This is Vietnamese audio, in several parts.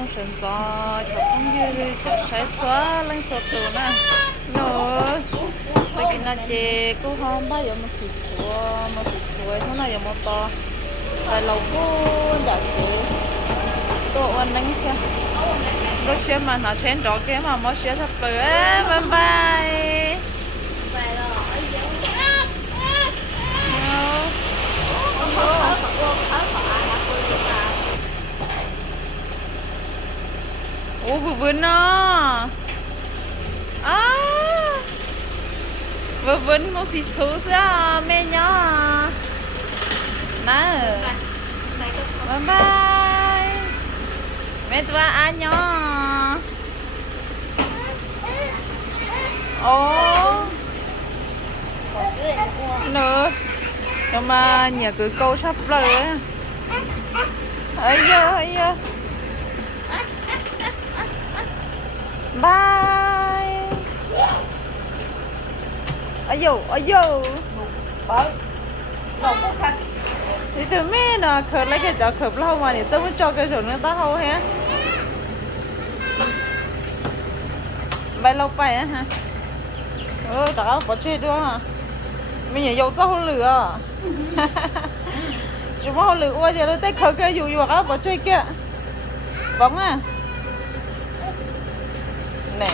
nó sần gió cho không như cho sai xóa lên sổ tù nè nó bây giờ nó chê cô không bao giờ mà xịt chua mà xịt chua thế này giờ một to tại lâu cô đã thế tôi ăn đánh kia tôi chia mà nó chen đó kia mà mới chia sắp tới bye bye Oh. Ủa, vừa vừa nó À. Vừa vừa nó xịt chú ra mẹ nhỏ à. Nè Bye bye. Mẹ à, à. tụi anh nhỏ Ồ Nữa Nhưng mà nhà cứ câu sắp rồi á. Ây giờ ây giờ bye. Ấy giờ ấy giờ thì từ mẹ nó khờ lấy cái chó khờ lâu mà thì sao muốn cho cái chỗ nó ta hâu hả? Bay lâu bay á hả? Ờ, ừ đó có chết đua hả mình nhảy dầu cháu lửa. Chúng mà lửa quá giờ nó tay khờ cái dù dù đó bỏ chơi kia bóng à nè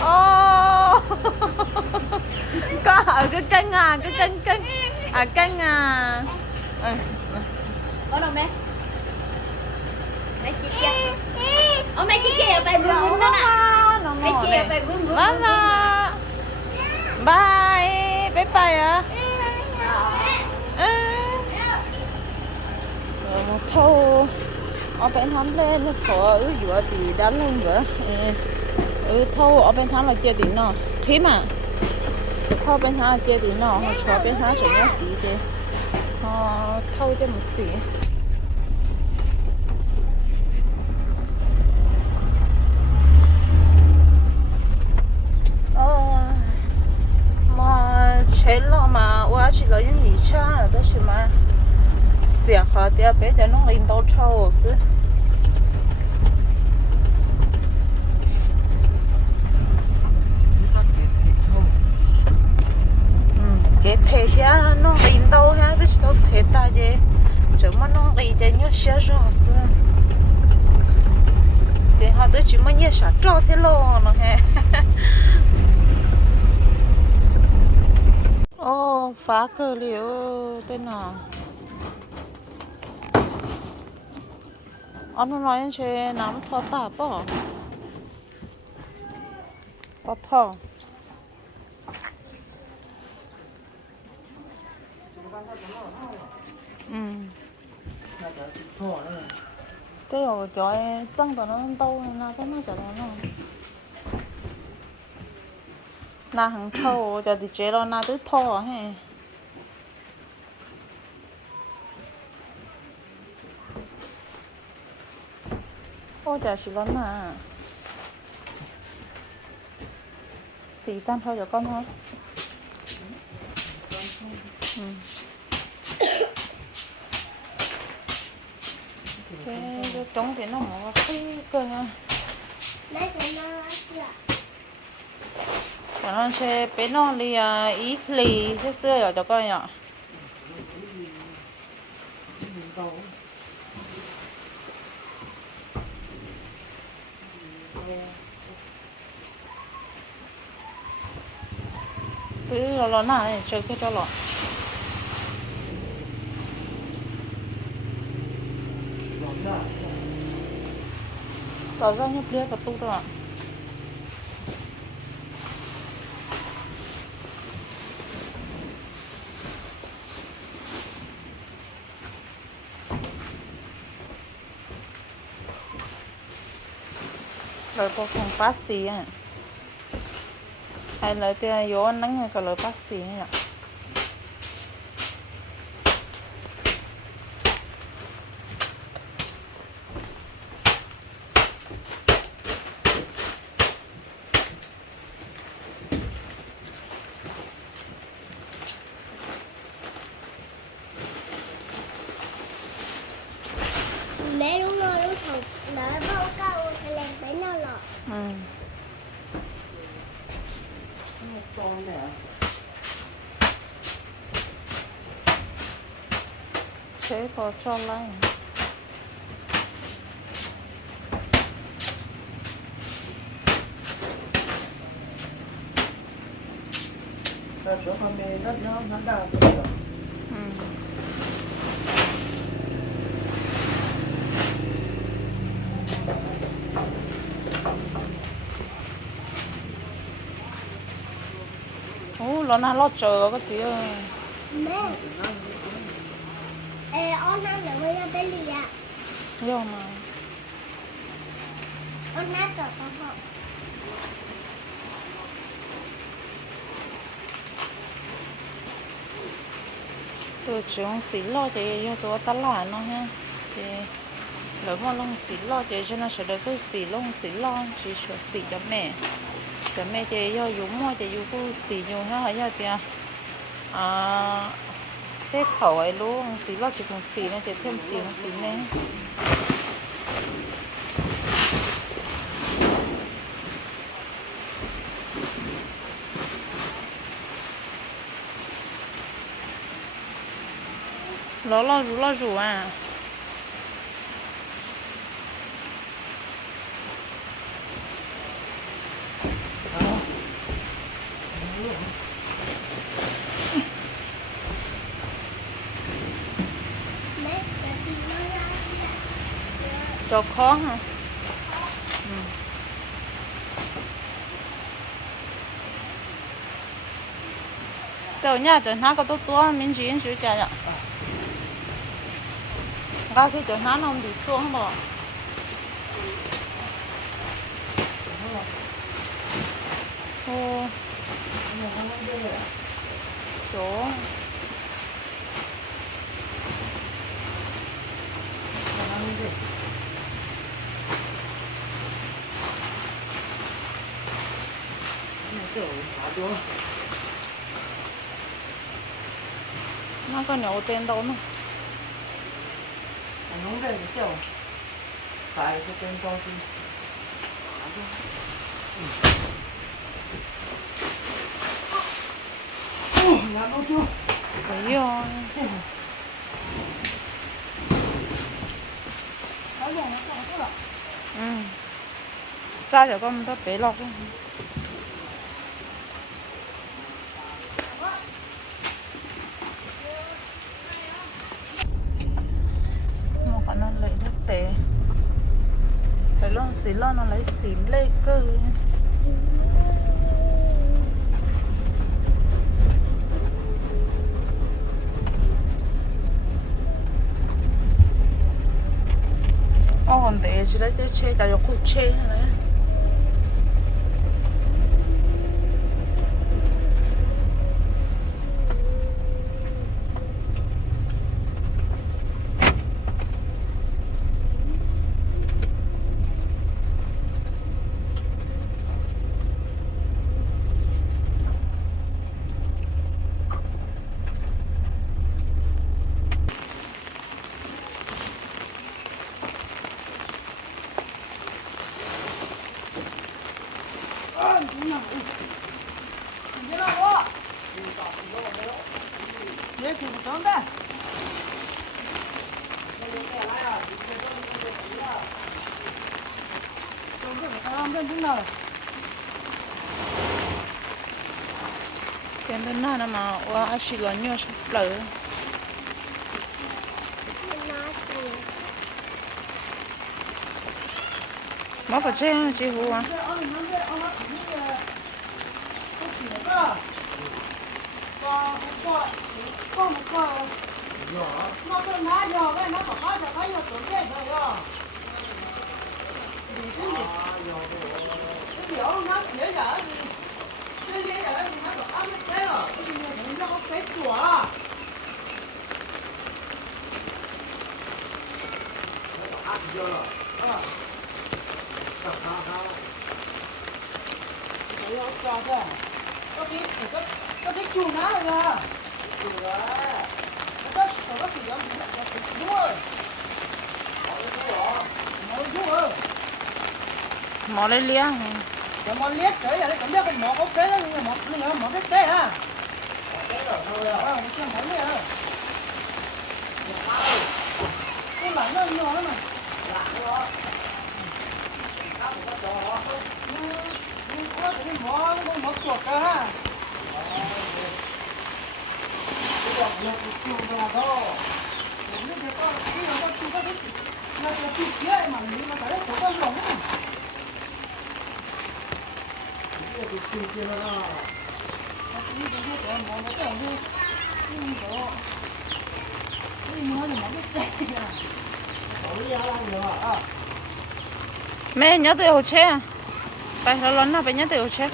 ô có ở cái kênh à cái kênh kênh à kênh à. Có đâu mẹ? Mẹ chị kia. Ô mẹ chị kia về vườn vườn đó nè. Mẹ chị này về vườn vườn. bye bye bye bye à thâu ở bên hắn lên nó khổ ở giữa thì đánh luôn nữa ừ. thâu ở bên hắn là chia tiền nọ. Thế mà, thâu bên hắn là chia tiền nọ, họ cho bên hắn rồi nhá tí thế. Họ thâu cho một xí ờ, mà chế lo mà qua chỉ lo những gì cha đó chứ mà. Xỉa à, khó thì bé cho nó lên đâu thâu chứ cái thế ha nó lên đâu ha tức là thế ta gì chứ mà nó lên cho nhớ xia rõ chứ thì họ tới chỉ mà nhớ sợ trâu thế lo nó ha ô phá cơ liệu tên nào ông nói anh chơi nắm thọ tạp bỏ bỏ thọ ừ cái rồi cho em chân tao nó đâu na cái nó cho nó na hàng thâu cho thì chế lo na tới thọ he ô chả chỉ lắm mà xì tan thôi cho con thôi ừ. cái cái trống thì nó mỏ cái cơ nha cho nó chơi bé nó lì à ý lì thế xưa rồi cho con nhở cứ lo lo nào này chơi cái cho lo tỏ ra nhập lia cả tu rồi ạ. Rồi cô không phát xì à hay là tia yếu nắng hay có lời phát xì ạ kok online. Ta số con mê nó nó nó đa rồi. Ủa, nó nó chờ cái gì ơi. 언하면 뭐야 벨리야. 왜 엄마? 언하도 봐봐. tôi chúng xí lo thì yêu tôi ta lo nó ha thì lỡ mà lông xí lo thì cho nó sẽ được cái xí lông xí lo chỉ sửa xí cho mẹ cho mẹ thì yêu dùng mua thì yêu cứ xí dùng ha hay là thì à เท่เขาไอ้ลุงสีว่าจะถึงสีนะจะเพิ่มสีของสีนี้老老鼠，老鼠啊！Cho khó ha, ừ. nhá nhà chỗ có tốt tốt mình chỉ chịu chả nhở Ga cái chỗ. Nó không đi xuống không? Bỏ Ô chỗ nó có nhậu tên đâu mà nó về cái kiểu xài cái tên con thì nhà nó chưa? Đấy rồi. Ừ. Sao cho con nó bé lọc luôn một con nó lấy đất tệ phải lo xí lo nó lấy xím lê cơ ô còn tệ chỉ lấy cái chê tại có chê này thế thì một tấm đây làm cái chúng nào Cái bên này mà qua chỉ là nhiều sắp lỡ Nó Mà thì phải chơi chị hú à có thích chủ ná rồi kìa chủ đó có có sử dụng đúng rồi nói mỏ lên lia Cái món liếc đấy là cảm giác con mỏ có kế nhưng mà mỏ nhưng mà mỏ cái kế ha. Kế rồi thôi à. Ờ, một trăm mỏ liếc à. Cái lạnh nó nhỏ lắm mà. Lạnh đó. Có cái mỏ nó mỏ chuột cơ ha. Cái dọc lục chuột là đó. Những cái con cái con chuột cái là cái chuột kia mà mình nó phải có con lồng á. Cái mỏ nó cái đó. Mỏ nó mỏ cái cái à. Ủa, ra là nhiều à mẹ, nhớ từ hồ chế à phải nó lớn nào phải nhớ từ hồ chế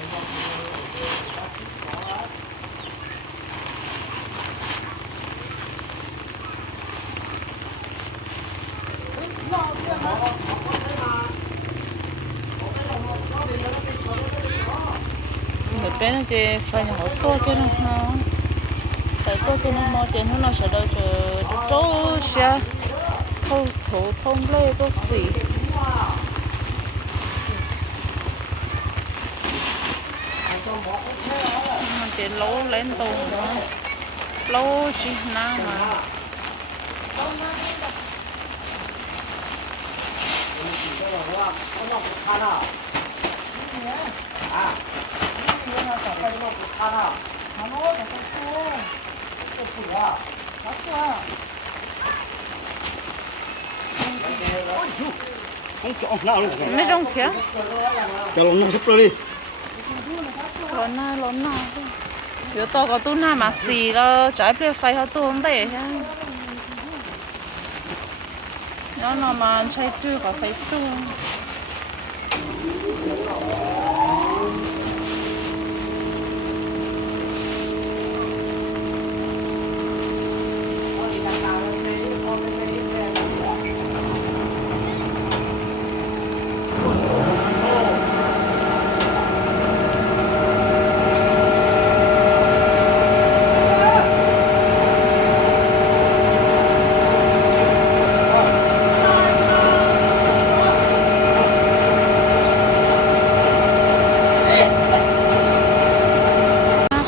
bé nó chơi phải nhỏ to cái nó nó tại to cho nó mò chơi nó nó sẽ đâu chờ chỗ xe thâu số thông lê có gì mà tiền lỗ lên tù đó. Lỗ chỉ na mà. không chọn nào luôn mấy trong kia cho lòng nó sắp đi lớn na lớn na yếu to có tu na mà xì lo trái bia phải họ tu không để ha nó nó mà chạy tu có phải tu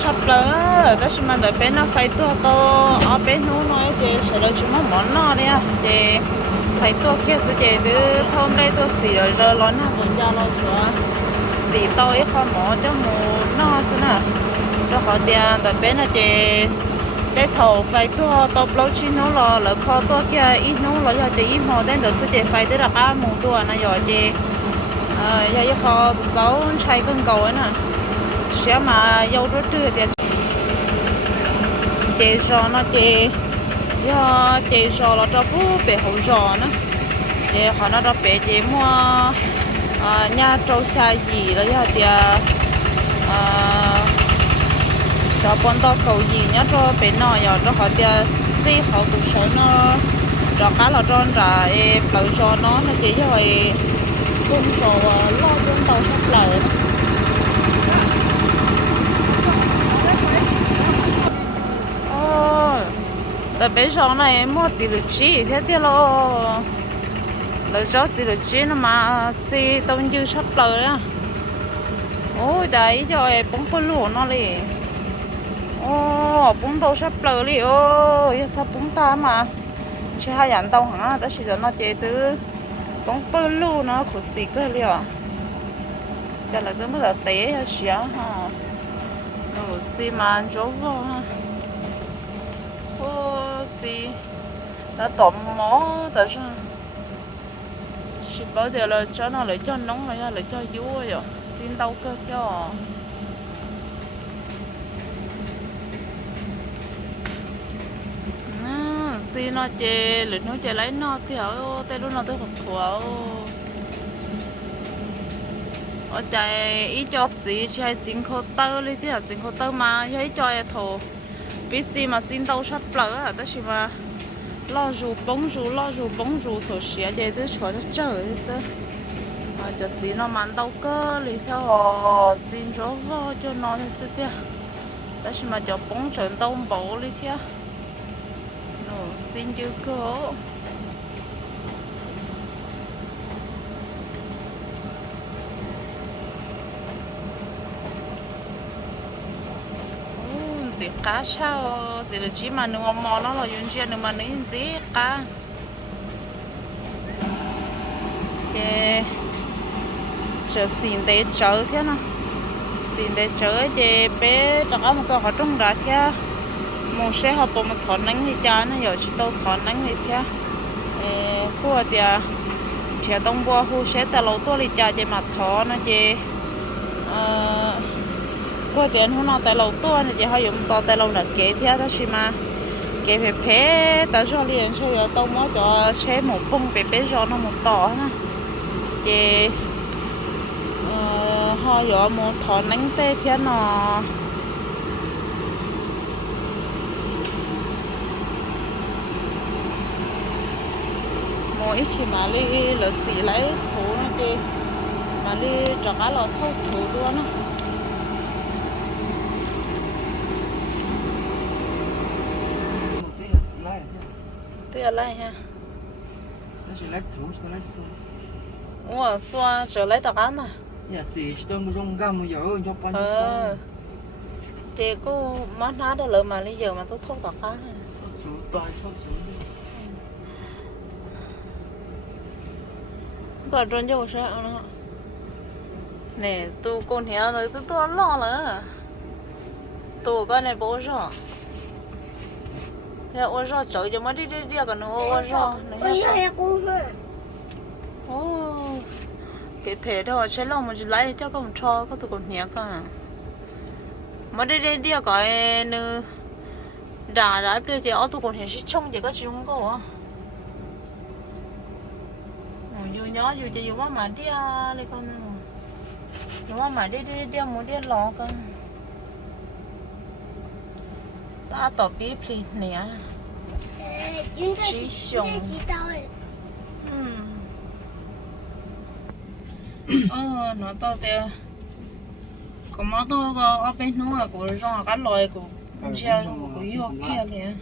sắp lỡ đó là mà đợi bên nó phải tu to ở bên nó nói thì sẽ là chúng nó món nó đi à thì phải tu kia sẽ chỉ từ hôm nay tôi xì rồi lo lo na vẫn cho lo chúa xì tôi ít mỏ cho mù nó xin à cho họ tiền đợi bên nó chỉ để thầu phải tua to lâu chi nó lo lỡ kho tua kia ít nó lo cho thì ít mỏ đến được sẽ chỉ phải để là cá mù tua nó giờ thì ờ giờ ít kho cháu chạy con cầu ấy nè. Sẽ mà dâu rất trưa thì chị rò nó chị giờ chị rò là cho phú bể hậu rò nữa thì họ nó cho bé à, chị mua nhà trâu xa gì đó giờ thì cho bọn tao cầu gì nhá, cho bé nọ giờ cho họ thì à, gì họ cũng sợ nó cho cá là tròn ra em lợi cho nó nó chỉ cho vậy cũng rồi lo cũng tàu sắp lợi đó. Tại bây giờ này, mua gì được chi thế thì lo lời gió gì là chuyện mà chị tao như sắp lời á. Ôi, đấy rồi bóng phân lụa nó liền ô, bóng đâu sắp lời liền ôi, sao bóng ta mà. Chỉ hai dàn tao hả? Ta chỉ cho nó chạy từ bóng phân lụa nó khổ xì cơ liền đây là tương là tế hay xía ha. Rồi chị mà chỗ vô, ha. Ô chị đã tổng mó tại sao chỉ bảo thì là cho nó lại cho nóng lại lại cho vú rồi xin đâu cơ cho xin nó chê lượt nó chê lấy nó, thì ở tay lúc nó tới học thua ở chạy ý cho gì chạy chính khô tơ đi thì là chính khô tơ mà chạy cho ai biết gì mà chính đâu sắp lỡ à đó mà lo dù bóng dù lo dù bóng dù thổ xía để tôi cho ờ, nó chờ đi sơ. Mà cho gì nó mang đâu cơ thì theo họ chính chỗ lo cho nó thì sẽ thế đó mà cho bóng trận đông bộ đi theo. Ờ, nó chính chưa cơ. Cá sao gì được chỉ mà nó mò nó là yun chia nương mà nương gì cá cái chờ xin để chờ thế nào? Xin để chờ thì bé, đó có một cái họ trong đó thế một xe họ bỏ một thọ nắng thì cha nó giờ chỉ đâu thọ nắng thì thế của ờ, thì à, chỉ đông qua khu xe tại lâu tôi đi cha thì mà thọ nó chỉ qua tiền hôm nào tại lâu tôi, thì chỉ hay dùng to tại lâu là kế theo đó, chứ mà kế phải phê tại cho liền cho giờ tôi mới cho xe một bông bé bé cho nó một tỏ ha. Kế ờ, họ giờ một thọ nắng tê thế nó mỗi chỉ mà đi lỡ xì lấy số nó chị mà đi cho cá lò thâu số luôn á một tí lại là lại ha. Nó chỉ lấy cho lấy xuống Ủa, xoa trở lấy tạc án à? nhà tôi cho pan Ờ. Thì cô mất ná đó lợi mà bây giờ mà tôi thốt xuống xuống Có trốn cho sợ nó. Nè, tu con hiểu rồi, tu tu lo nữa Tu có này bố rõ Thế ô rõ trời cho mới đi đi đi còn nữa ô rõ Ôi giời cô hả? Ồ Cái phê đó sẽ lòng mà chỉ lấy cho con cho có tụi con hiểu cơ Mà. Đi đi đi có nữ Đã đã bây giờ tụi con hiểu sẽ trông chỉ có chúng có à dù nhỏ dù chỉ dù mà đi à đi con. Nào dù mà đi đi đi muốn đi lò con ta tập bí nè Chỉ xong. ừ nó tao tê còn mà tao tao ở bên nó rong cái loài của con cha của yêu kia nè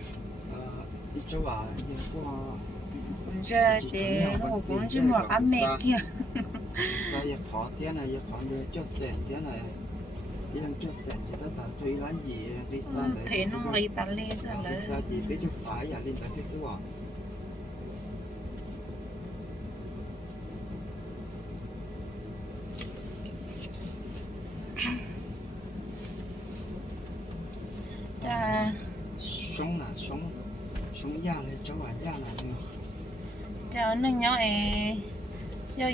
đi cho bà đi qua con thì nó cũng chỉ mà cái mẹ kia sao giờ khó tiếng này giờ khó để cho sẹn tiếng này đi làm cho sẹn chỉ tất cả tùy lắm gì đi xa đấy thì nó lấy ta lên đi lấy. xa thì biết cho phải giờ lên tại cái số à cha sống là sống sống da này cho bà da này nữa cha nó nhỏ ấy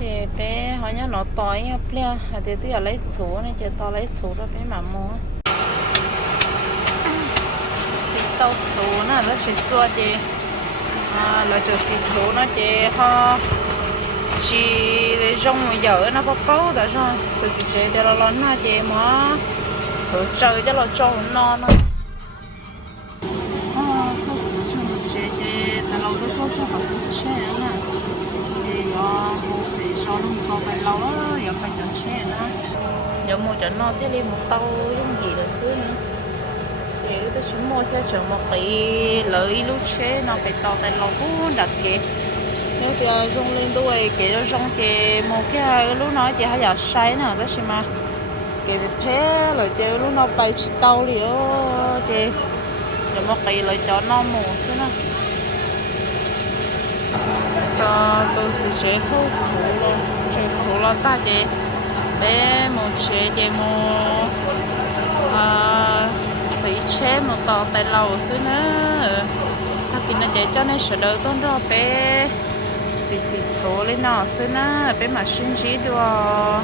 giờ bé họ nhớ nó tỏi nhá ple thì tôi lấy số này chỉ to lấy số đó bé mà mua xịt tàu số nè nó chỉ xua chị à là chỗ xịt số nó chị ho. Chị để trong một giờ nó có câu đó rồi tôi chỉ chơi để nó lớn nó chị mà số chơi cho nó cho nó nó à có số chơi chơi để ta lâu đó có số học chơi nè. Thì nó thì cho nó có phải lâu á giờ phải chọn xe nữa. Giờ mua cho nó thế đi một tàu giống gì là xưa nữa. Thì tôi xuống mua theo chỗ một cái lợi lúc xe nó phải tàu tại lâu cũng đặt kệ. Nếu thì rong lên tôi nó rong thì một cái lúc nói thì hay giờ say nữa đó xem mà kệ thì thế rồi thì lúc nó bay chỉ tàu đi ở thì giờ một cái lợi cho nó mua xưa nữa cho tôi sẽ chế khâu số lo chế số lo ta chế bé một chế chế một à phải chế một tàu tại lầu xứ nữa ta tin là chế cho nên sợ đỡ tôn đó bé xì xì số lên nó xứ nữa bé mà xin chỉ được